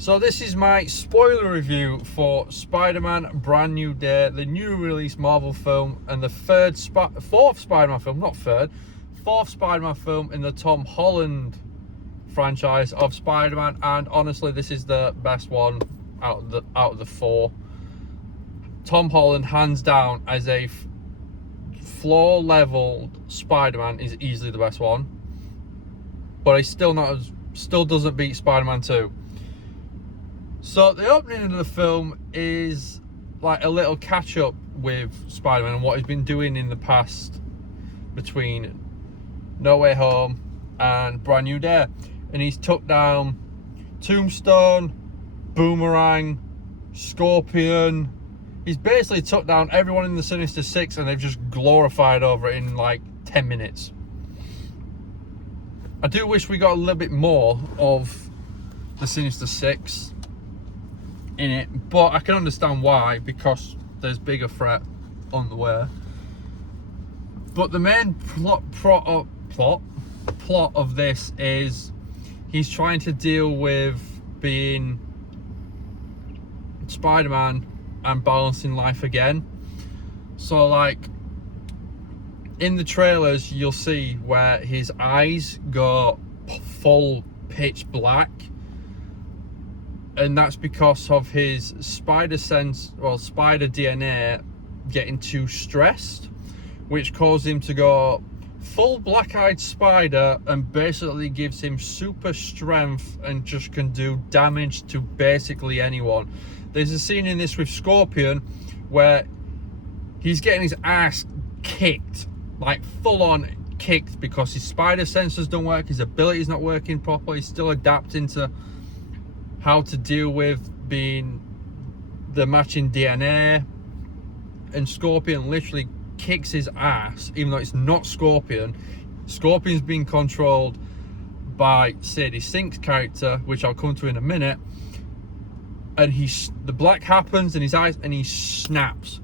So this is my spoiler review for Spider-Man Brand New Day, the new release Marvel film, and the fourth Spider-Man film in the Tom Holland franchise of Spider-Man. And honestly, this is the best one out of the four. Tom Holland, hands down, as a floor level Spider-Man, is easily the best one. But he's still doesn't beat Spider-Man 2. So the opening of the film is like a little catch up with Spider-Man and what he's been doing in the past between No Way Home and Brand New Day. And he's took down Tombstone, Boomerang, Scorpion. He's basically took down everyone in the Sinister Six, and they've just glorified over it in like 10 minutes. I do wish we got a little bit more of the Sinister Six in it, but I can understand why, because there's bigger threat on the way. But the main plot of this is he's trying to deal with being Spider-Man and balancing life again. So like in the trailers you'll see where his eyes go full pitch black, and that's because of his spider DNA getting too stressed, which caused him to go full black-eyed spider and basically gives him super strength and just can do damage to basically anyone. There's a scene in this with Scorpion where he's getting his ass kicked, like full on kicked, because his spider sensors don't work, his ability's not working properly, he's still adapting to how to deal with being the matching DNA, and Scorpion literally kicks his ass, even though it's not Scorpion. Scorpion's being controlled by Sadie Sink's character, which I'll come to in a minute, and the black happens in his eyes and he snaps.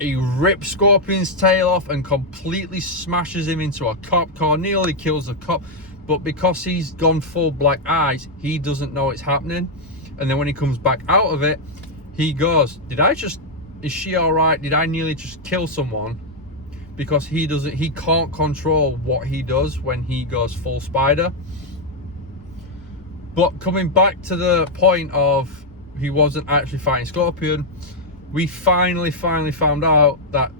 He rips Scorpion's tail off and completely smashes him into a cop car, nearly kills a cop. But because he's gone full black eyes, he doesn't know it's happening. And then when he comes back out of it, he goes, is she alright? Did I nearly just kill someone? Because he can't control what he does when he goes full spider. But coming back to the point of he wasn't actually fighting Scorpion, we finally found out that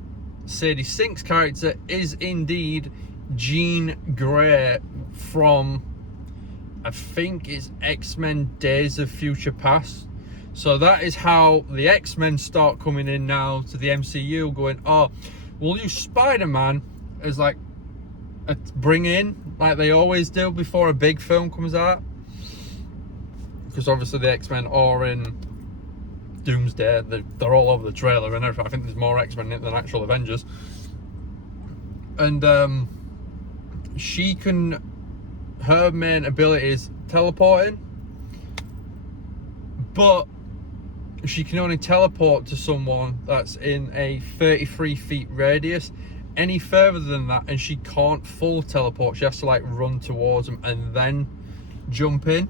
Sadie Sink's character is indeed Jean Grey from, I think it's X-Men Days of Future Past. So that is how the X-Men start coming in now to the MCU, going, oh, we'll use Spider-Man as like a bring in, like they always do before a big film comes out. Because obviously the X-Men are in Doomsday, they're all over the trailer and everything. I think there's more X-Men in it than actual Avengers. And her main ability is teleporting, but she can only teleport to someone that's in a 33 feet radius. Any further than that and she can't full teleport, she has to like run towards them and then jump in.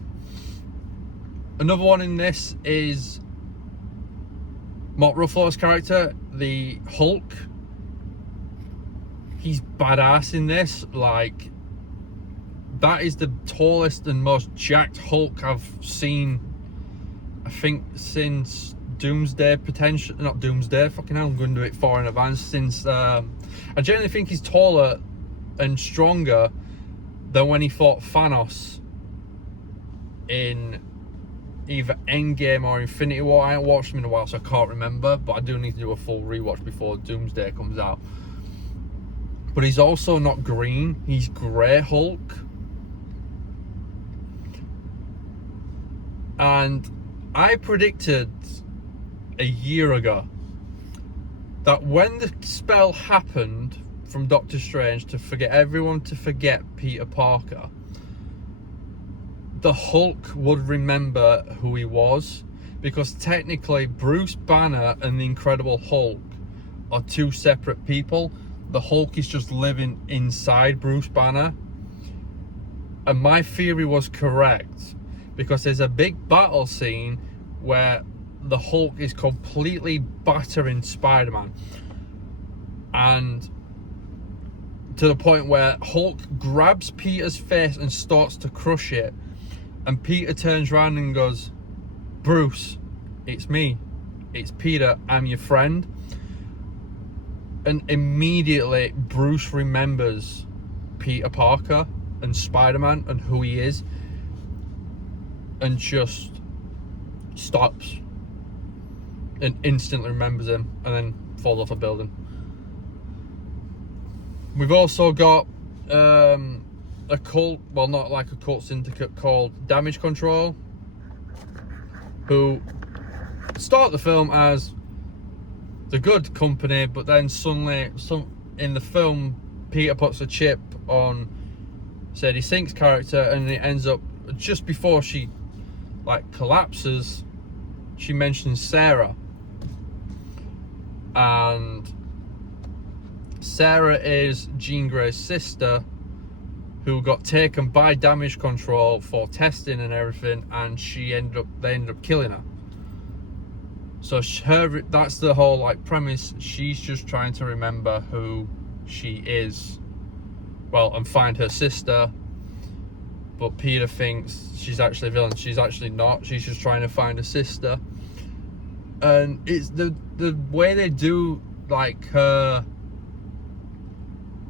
Another one in this is Mark Ruffalo's character, the Hulk. He's badass in this. Like, that is the tallest and most jacked Hulk I've seen, I think, since Doomsday. Not Doomsday, fucking hell, I'm going to do it far in advance. Since I generally think he's taller and stronger than when he fought Thanos in either Endgame or Infinity War. I haven't watched him in a while, so I can't remember, but I do need to do a full rewatch before Doomsday comes out. But he's also not green, he's Grey Hulk. And I predicted a year ago that when the spell happened from Doctor Strange to forget Peter Parker, the Hulk would remember who he was, because technically Bruce Banner and the Incredible Hulk are two separate people. The Hulk is just living inside Bruce Banner. And my theory was correct, because there's a big battle scene where the Hulk is completely battering Spider-Man, and to the point where Hulk grabs Peter's face and starts to crush it, and Peter turns around and goes, "Bruce, it's me, it's Peter, I'm your friend." And immediately Bruce remembers Peter Parker and Spider-Man and who he is, and just stops and instantly remembers him, and then falls off a building. We've also got a cult, well, not like a cult syndicate, called Damage Control, who start the film as the good company, but then suddenly, in the film, Peter puts a chip on Sadie Sink's character, and it ends up, just before she like collapses, she mentions Sarah, and Sarah is Jean Grey's sister, who got taken by Damage Control for testing and everything, and they ended up killing her. So that's the whole like premise. She's just trying to remember who she is, well, and find her sister. But Peter thinks she's actually a villain. She's actually not. She's just trying to find her sister. And it's the way they do like her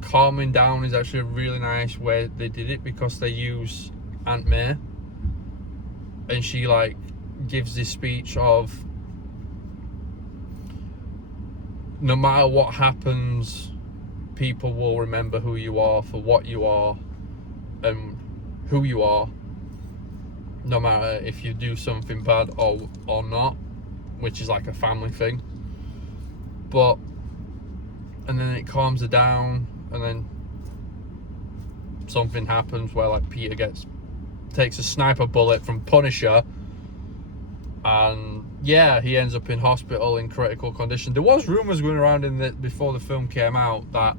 calming down is actually a really nice way they did it, because they use Aunt May, and she like gives this speech of, no matter what happens, people will remember who you are for what you are and who you are, no matter if you do something bad or not, which is like a family thing. But, and then it calms her down, and then something happens where like Peter takes a sniper bullet from Punisher, and yeah, he ends up in hospital in critical condition. There was rumours going around before the film came out that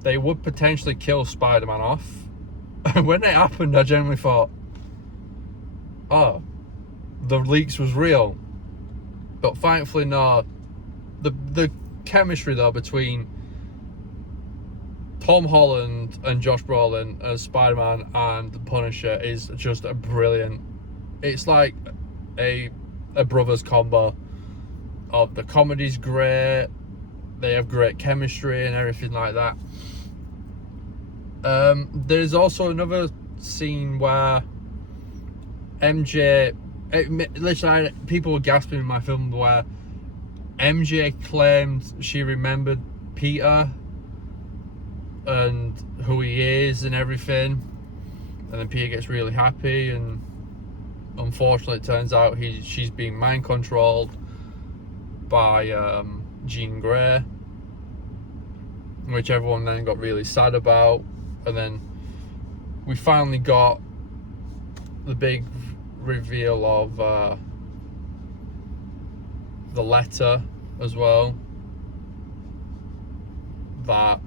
they would potentially kill Spider-Man off. And when it happened, I genuinely thought, oh, the leaks was real. But thankfully, no. The chemistry though between Tom Holland and Josh Brolin as Spider-Man and the Punisher is just a brilliant. It's like a brothers combo. Of the comedy's great, they have great chemistry and everything like that. There's also another scene where MJ, literally people were gasping in my film, where MJ claimed she remembered Peter and who he is and everything, and then Peter gets really happy, and unfortunately it turns out she's being mind controlled by Jean Grey, which everyone then got really sad about. And then we finally got the big reveal of the letter as well, that,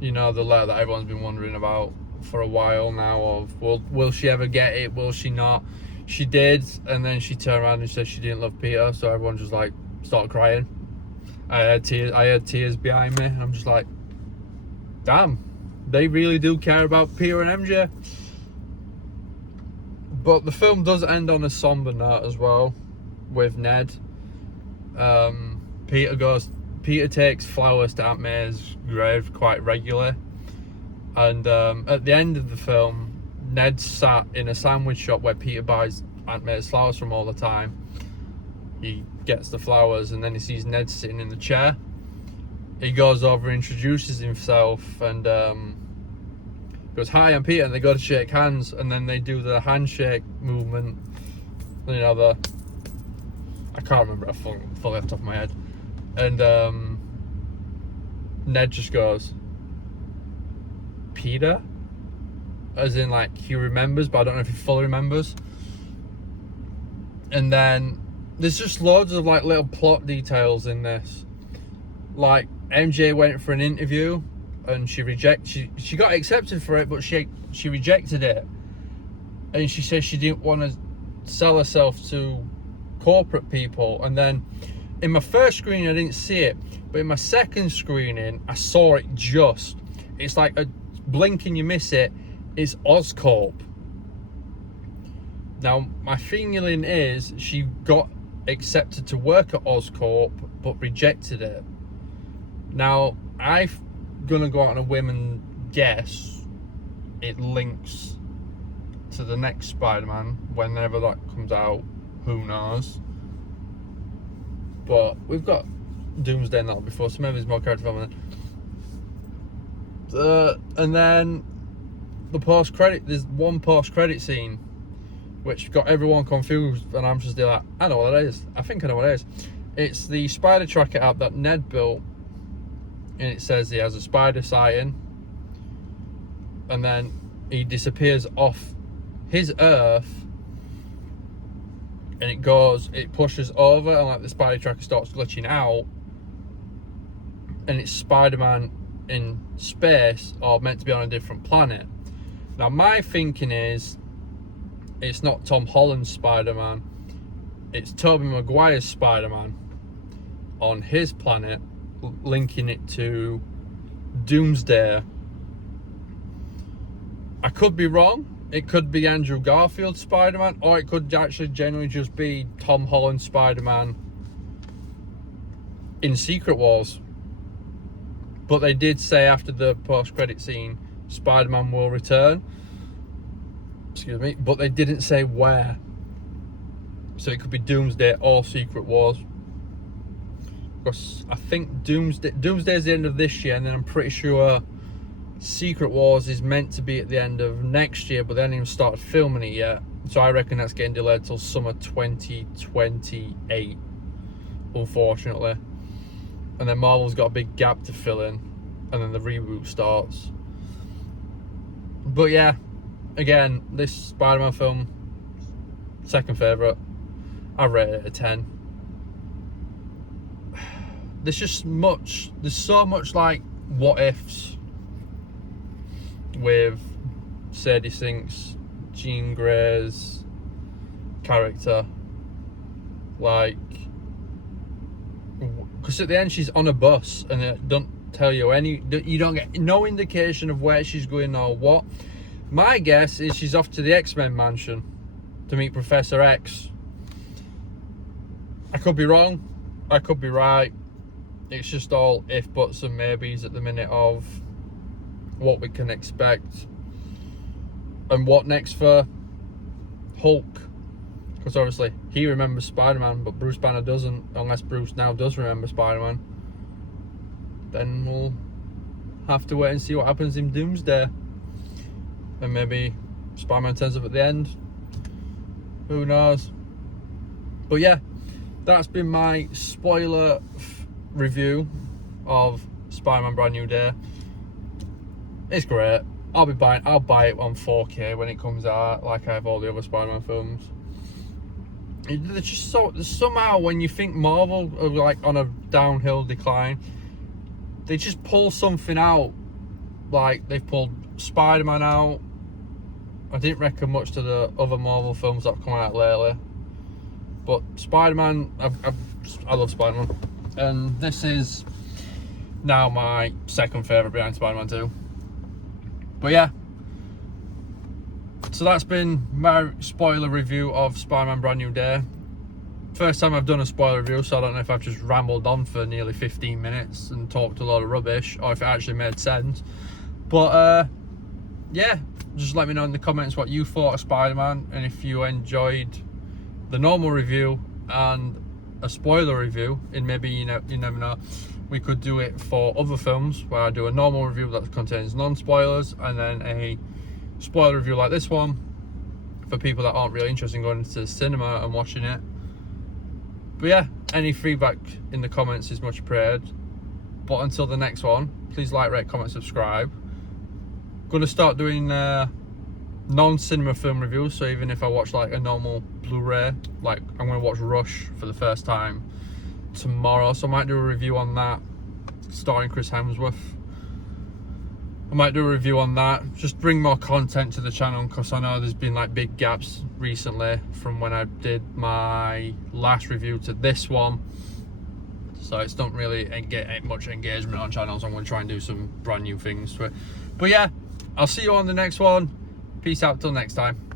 you know, the letter that everyone's been wondering about for a while now, of will she ever get it, will she not? She did, and then she turned around and said she didn't love Peter, so everyone just like started crying. I had tears behind me. I'm just like, damn, they really do care about Peter and MJ. But the film does end on a somber note as well, with Ned. Peter takes flowers to Aunt May's grave quite regularly, and at the end of the film, Ned sat in a sandwich shop where Peter buys Aunt May's flowers from all the time. He gets the flowers, and then he sees Ned sitting in the chair. He goes over, introduces himself, and goes, "Hi, I'm Peter," and they go to shake hands, and then they do the handshake movement. You know, I can't remember it fully off the top of my head. And Ned just goes, "Peter?" As in, like, he remembers, but I don't know if he fully remembers. And then there's just loads of like little plot details in this. Like, MJ went for an interview and she got accepted for it, but she rejected it. And she said she didn't want to sell herself to corporate people. And then in my first screening I didn't see it, but in my second screening I saw it. It's like a blink and you miss it. It's Oscorp. Now my feeling is she got accepted to work at Oscorp but rejected it. Now I'm gonna go out on a whim and guess it links to the next Spider-Man whenever that comes out. Who knows? But we've got Doomsday and that before, so maybe there's more character development. And then the post-credit, there's one post-credit scene which got everyone confused, and I'm just like, I know what it is. I think I know what it is. It's the spider tracker app that Ned built, and it says he has a spider sighting, and then he disappears off his Earth, and it pushes over, and like the spider tracker starts glitching out, and it's Spider-Man in space or meant to be on a different planet. Now my thinking is it's not Tom Holland's Spider-Man, it's Tobey Maguire's Spider-Man on his planet, linking it to Doomsday. I could be wrong. It could be Andrew Garfield's Spider-Man, or it could actually genuinely just be Tom Holland's Spider-Man in Secret Wars. But they did say after the post-credit scene, Spider-Man will return. Excuse me. But they didn't say where. So it could be Doomsday or Secret Wars. Because I think Doomsday is the end of this year, and then I'm pretty sure Secret Wars is meant to be at the end of next year, but they haven't even started filming it yet. So I reckon that's getting delayed till summer 2028, unfortunately. And then Marvel's got a big gap to fill in, and then the reboot starts. But yeah, again, this Spider-Man film, second favourite. I rate it a 10. There's so much like what ifs with Sadie Sink's, Jean Grey's character. Like, because at the end she's on a bus and it don't tell you you don't get no indication of where she's going or what. My guess is she's off to the X-Men mansion to meet Professor X. I could be wrong, I could be right. It's just all if, buts and maybes at the minute of what we can expect. And what next for Hulk? Because obviously he remembers Spider-Man, but Bruce Banner doesn't, unless Bruce now does remember Spider-Man. Then we'll have to wait and see what happens in Doomsday. And maybe Spider-Man turns up at the end. Who knows? But yeah, that's been my spoiler review of Spider-Man Brand New Day. It's great. I'll buy it on 4K when it comes out, like I have all the other Spider-Man films. There's just somehow when you think Marvel are like on a downhill decline, they just pull something out. Like they've pulled Spider-Man out. I didn't reckon much to the other Marvel films that have come out lately, but Spider-Man, I love Spider-Man, and this is now my second favourite behind Spider-Man 2. But yeah, so that's been my spoiler review of Spider-Man Brand New Day. First time I've done a spoiler review, so I don't know if I've just rambled on for nearly 15 minutes and talked a lot of rubbish, or if it actually made sense. But yeah, just let me know in the comments what you thought of Spider-Man, and if you enjoyed the normal review and a spoiler review, and maybe you never know, we could do it for other films where I do a normal review that contains non-spoilers, and then a spoiler review like this one for people that aren't really interested in going to the cinema and watching it. But yeah, any feedback in the comments is much appreciated. But until the next one, please like, rate, comment, subscribe. Going to start doing non-cinema film reviews, so even if I watch like a normal Blu-ray, like I'm going to watch Rush for the first time tomorrow, so I might do a review on that starring Chris Hemsworth. I might do a review on that, just bring more content to the channel, because I know there's been like big gaps recently from when I did my last review to this one, so it's not really get much engagement on channels. I'm going to try and do some brand new things to it. But yeah, I'll see you on the next one. Peace out till next time.